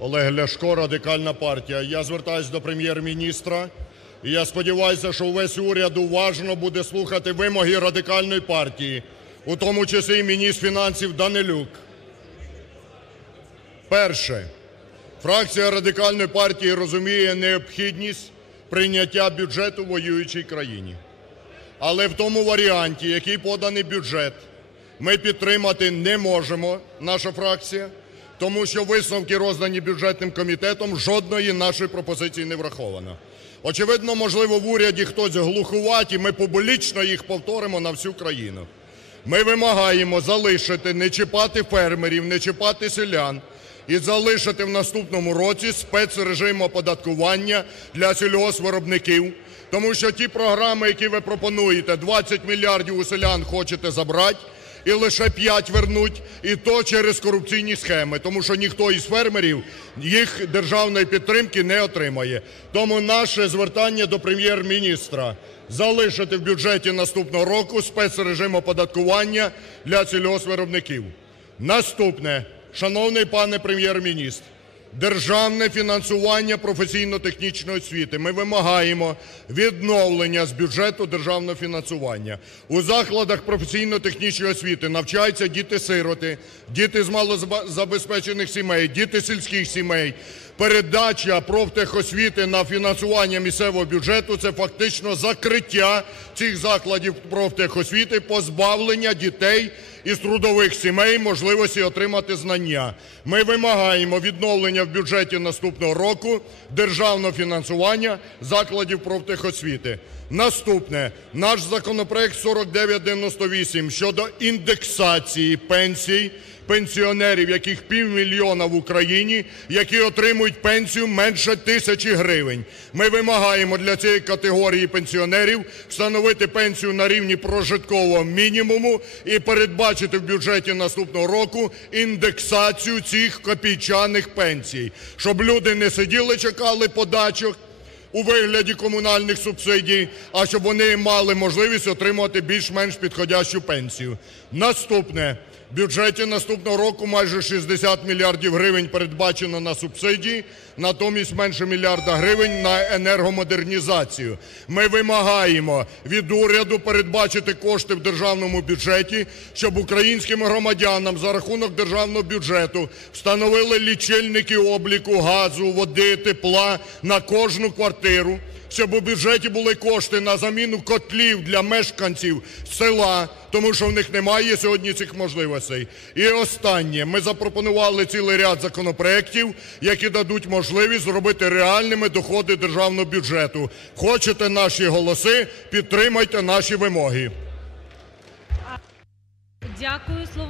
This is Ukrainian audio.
Олег Ляшко, Радикальна партія. Я звертаюсь до Прем'єр-міністра. І я сподіваюся, що увесь уряд уважно буде слухати вимоги Радикальної партії, у тому числі і міністр фінансів Данилюк. Перше. Фракція Радикальної партії розуміє необхідність прийняття бюджету в воюючій країні. Але в тому варіанті, який поданий бюджет, ми підтримати не можемо, наша фракція, тому що висновки, роздані бюджетним комітетом, жодної нашої пропозиції не враховано. Очевидно, можливо, в уряді хтось глухуваті, ми публічно їх повторимо на всю країну. Ми вимагаємо залишити, не чіпати фермерів, не чіпати селян і залишити в наступному році спецрежим оподаткування для сільгоспвиробників. Тому що ті програми, які ви пропонуєте, 20 мільярдів у селян хочете забрати і лише 5 вернуть, і то через корупційні схеми, тому що ніхто із фермерів їх державної підтримки не отримає. Тому наше звертання до Прем'єр-міністра залишити в бюджеті наступного року спецрежим оподаткування для сільгоспвиробників. Наступне. Шановний пане Прем'єр-міністр, державне фінансування професійно-технічної освіти. Ми вимагаємо відновлення з бюджету державного фінансування. У закладах професійно-технічної освіти навчаються діти-сироти, діти з малозабезпечених сімей, діти сільських сімей. Передача профтехосвіти на фінансування місцевого бюджету – це фактично закриття цих закладів профтехосвіти, позбавлення дітей із трудових сімей можливості отримати знання. Ми вимагаємо відновлення в бюджеті наступного року державного фінансування закладів профтехосвіти. Наступне. Наш законопроект 4998 щодо індексації пенсій пенсіонерів, яких півмільйона в Україні, які отримують пенсію менше тисячі гривень. Ми вимагаємо для цієї категорії пенсіонерів встановити пенсію на рівні прожиткового мінімуму і передбачити в бюджеті наступного року індексацію цих копійчаних пенсій, щоб люди не сиділи, чекали подачок у вигляді комунальних субсидій, а щоб вони мали можливість отримувати більш-менш підходящу пенсію. Наступне. В бюджеті наступного року майже 60 мільярдів гривень передбачено на субсидії, натомість менше мільярда гривень на енергомодернізацію. Ми вимагаємо від уряду передбачити кошти в державному бюджеті, щоб українським громадянам за рахунок державного бюджету встановили лічильники обліку газу, води, тепла на кожну квартиру, щоб у бюджеті були кошти на заміну котлів для мешканців села, тому що в них немає сьогодні цих можливостей. І останнє. Ми запропонували цілий ряд законопроєктів, які дадуть можливість зробити реальними доходи державного бюджету. Хочете наші голоси – підтримайте наші вимоги. Дякую. Слово